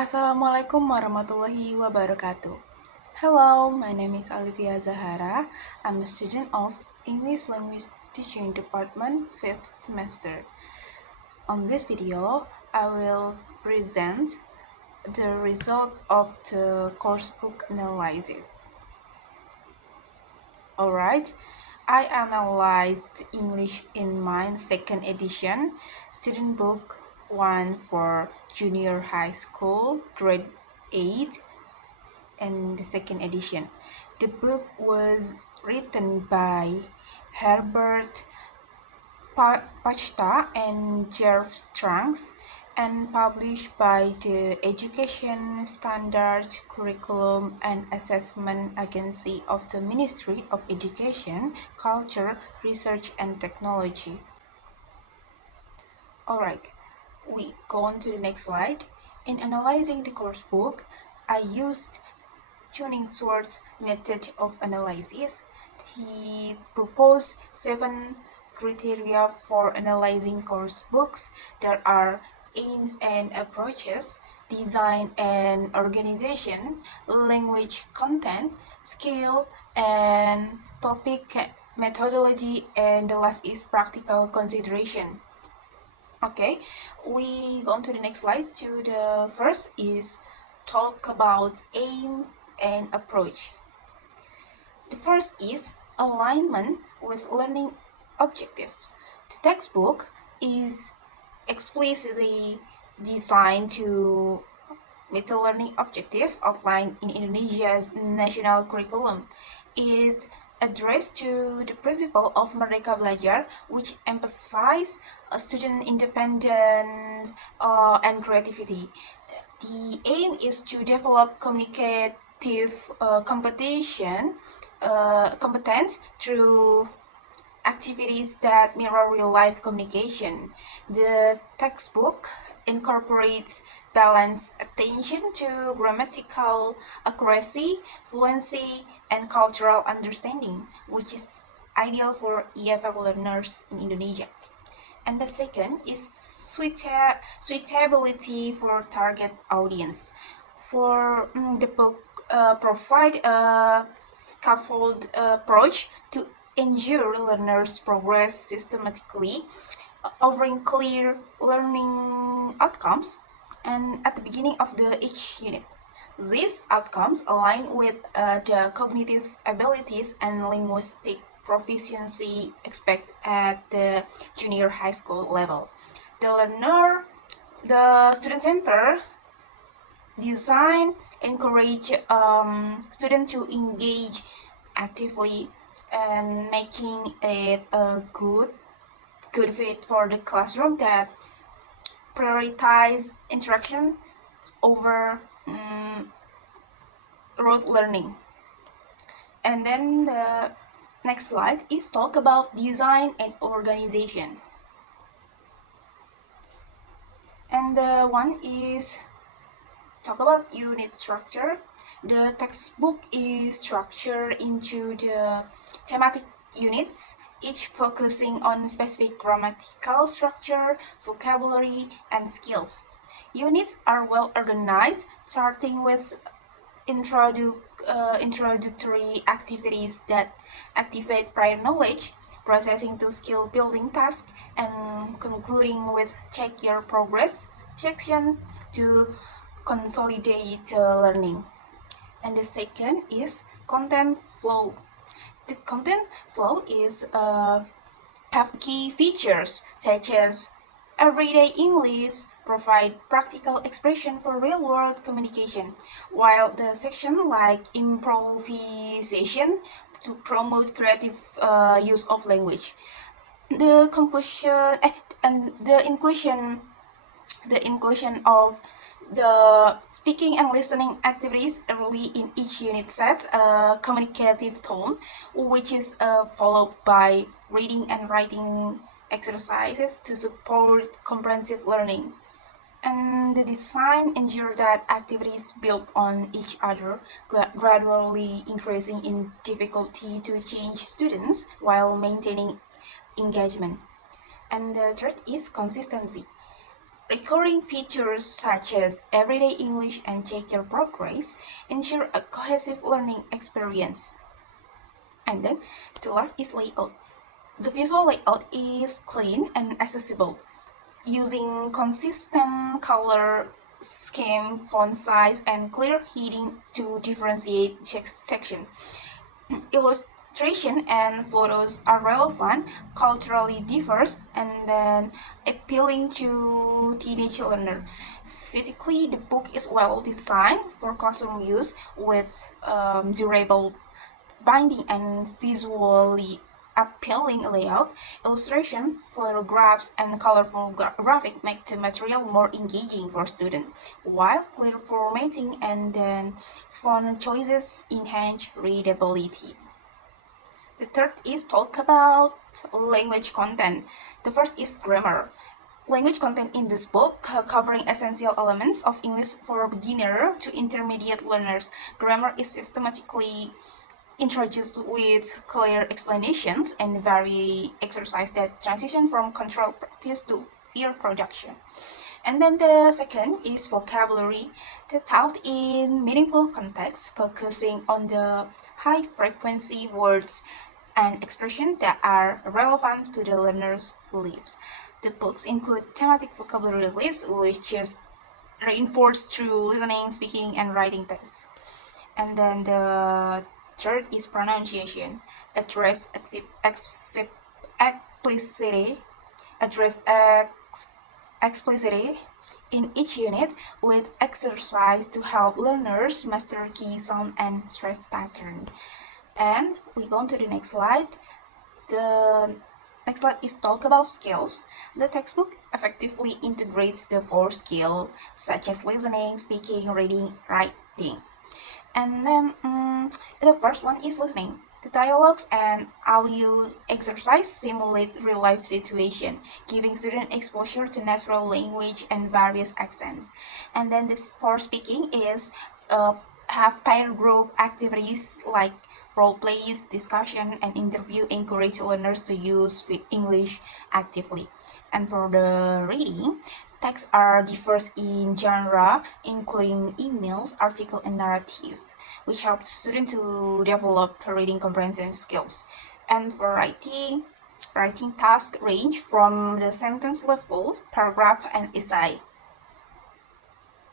Assalamualaikum warahmatullahi wabarakatuh. Hello, my name is Alifia Zahara. I'm a student of English Language Teaching Department 5th semester. On this video, I will present the result of the coursebook analysis. Alright, I analyzed English in my second edition, student book 1 for junior high school, grade 8, and the second edition. The book was written by Herbert Pachta and Jeff Strangs and published by the Education Standards Curriculum and Assessment Agency of the Ministry of Education, Culture, Research and Technology. Alright, we go on to the next slide. In analyzing the course book, I used Cunningsworth's method of analysis. He proposed 7 criteria for analyzing course books. There are aims and approaches, design and organization, language content, scale, and topic methodology, and the last is practical consideration. Okay, we go on to the next slide. The first is talk about aim and approach. The first is alignment with learning objectives. The textbook is explicitly designed to meet the learning objective outlined in Indonesia's national curriculum. It addressed to the principle of Merdeka Belajar, which emphasizes student independence and creativity. The aim is to develop communicative competence through activities that mirror real-life communication. The textbook incorporates balanced attention to grammatical accuracy, fluency, and cultural understanding, which is ideal for EFL learners in Indonesia. And the second is suitability for target audience. For the book provide a scaffold approach to ensure learners progress systematically, offering clear learning outcomes and at the beginning of each unit. These outcomes align with the cognitive abilities and linguistic proficiency expected at the junior high school level. The student center design encourage students to engage actively and making it a good fit for the classroom that prioritize interaction over rote learning. And then the next slide is talk about design and organization. And the one is talk about unit structure. The textbook is structured into the thematic units, each focusing on specific grammatical structure, vocabulary, and skills. Units are well organized, starting with introductory activities that activate prior knowledge, processing to skill building tasks, and concluding with check your progress section to consolidate learning. And the second is content flow. The content flow is have key features such as everyday English, provide practical expression for real-world communication, while the section like improvisation to promote creative use of language. The conclusion and the inclusion of the speaking and listening activities early in each unit sets a communicative tone, which is followed by reading and writing exercises to support comprehensive learning. And the design ensures that activities build on each other, gradually increasing in difficulty to change students while maintaining engagement. And the third is consistency. Recording features such as everyday English and check your progress ensure a cohesive learning experience. And then the last is layout. The visual layout is clean and accessible, using consistent color scheme, font size, and clear heading to differentiate section. Illustration and photos are relevant, culturally diverse, and then appealing to teenage learner. Physically, the book is well designed for classroom use with durable binding and visually appealing layout. Illustration, photographs, and colorful graphic make the material more engaging for students, while clear formatting and then font choices enhance readability. The third is talk about language content. The first is grammar. Language content in this book covering essential elements of English for beginner to intermediate learners. Grammar is systematically introduced with clear explanations and varied exercise that transition from control practice to fear production. And then the second is vocabulary, taught in meaningful context, focusing on the high frequency words and expressions that are relevant to the learner's lives. The books include thematic vocabulary lists, which is reinforced through listening, speaking, and writing tests. And then the third is pronunciation. Address explicitly in each unit with exercise to help learners master key sound and stress pattern. And we go on to the next slide. The next slide is talk about skills. The textbook effectively integrates the 4 skills such as listening, speaking, reading, writing. And then the first one is listening. The dialogues and audio exercise simulate real-life situation, giving students exposure to natural language and various accents. And then this for speaking is have pair group activities like role plays, discussion, and interview encourage learners to use English actively. And for the reading, texts are diverse in genre, including emails, article, and narrative, which helps students to develop reading comprehension skills. And for writing tasks range from the sentence level, paragraph, and essay.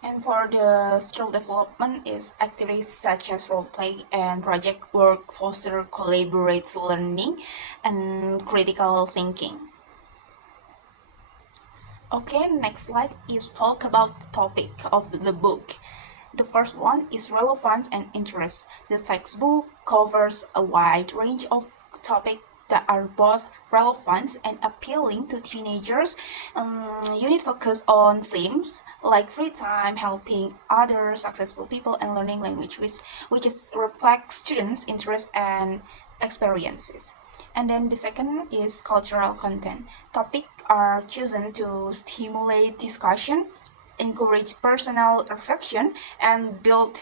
And for the skill development is activities such as role play and project work foster collaborative learning and critical thinking. Okay, next slide is talk about the topic of the book. The first one is relevance and interest. The textbook covers a wide range of topics that are both relevant and appealing to teenagers. Unit focus on themes like free time, helping other successful people, and learning language, which reflects students' interests and experiences. And then the second is cultural content. Topics are chosen to stimulate discussion, encourage personal reflection, and build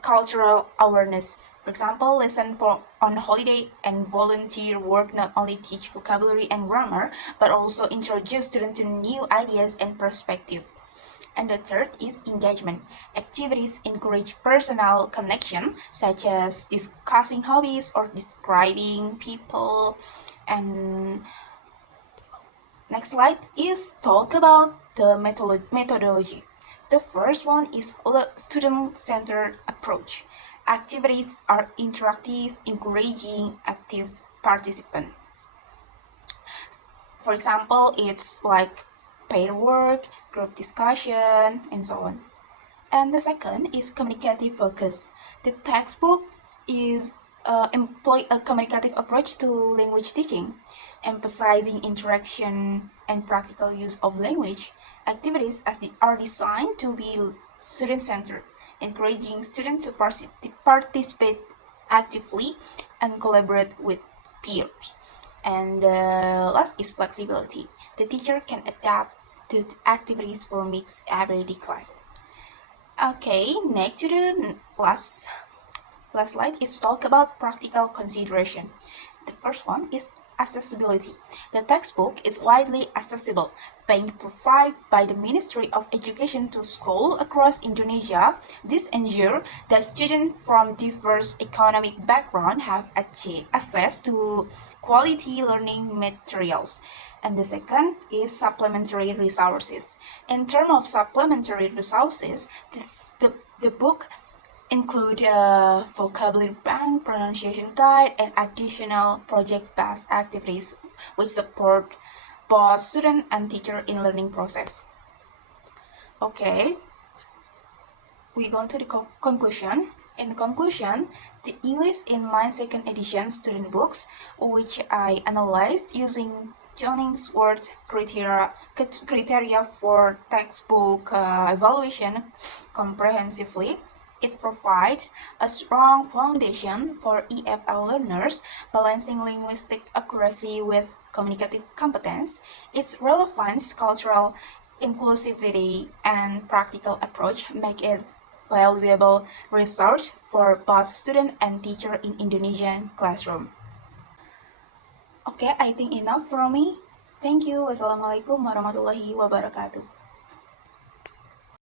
cultural awareness. For example, lesson on holiday and volunteer work not only teach vocabulary and grammar, but also introduce students to new ideas and perspectives. And the third is engagement. Activities encourage personal connection, such as discussing hobbies or describing people. And next slide is talk about the methodology. The first one is student-centered approach. Activities are interactive, encouraging active participant. For example, it's like pair work, group discussion, and so on. And the second is communicative focus. The textbook is employ a communicative approach to language teaching, emphasizing interaction and practical use of language. Activities are designed to be student-centered, encouraging students to participate actively and collaborate with peers. And last is flexibility. The teacher can adapt to activities for mixed ability class. Okay, next to the last slide is talk about practical consideration. The first one is accessibility. The textbook is widely accessible, being provided by the Ministry of Education to schools across Indonesia. This ensures that students from diverse economic backgrounds have access to quality learning materials. And the second is supplementary resources. In terms of supplementary resources, the book include a vocabulary bank, pronunciation guide, and additional project-based activities which support both student and teacher in learning process. Okay, we go to the conclusion. In conclusion, the English in my second edition student books, which I analyzed using Cunningsworth criteria for textbook evaluation comprehensively. It provides a strong foundation for EFL learners, balancing linguistic accuracy with communicative competence. Its relevance, cultural inclusivity, and practical approach make it valuable resource for both student and teacher in Indonesian classroom. Okay, I think enough from me. Thank you. Wassalamualaikum warahmatullahi wabarakatuh.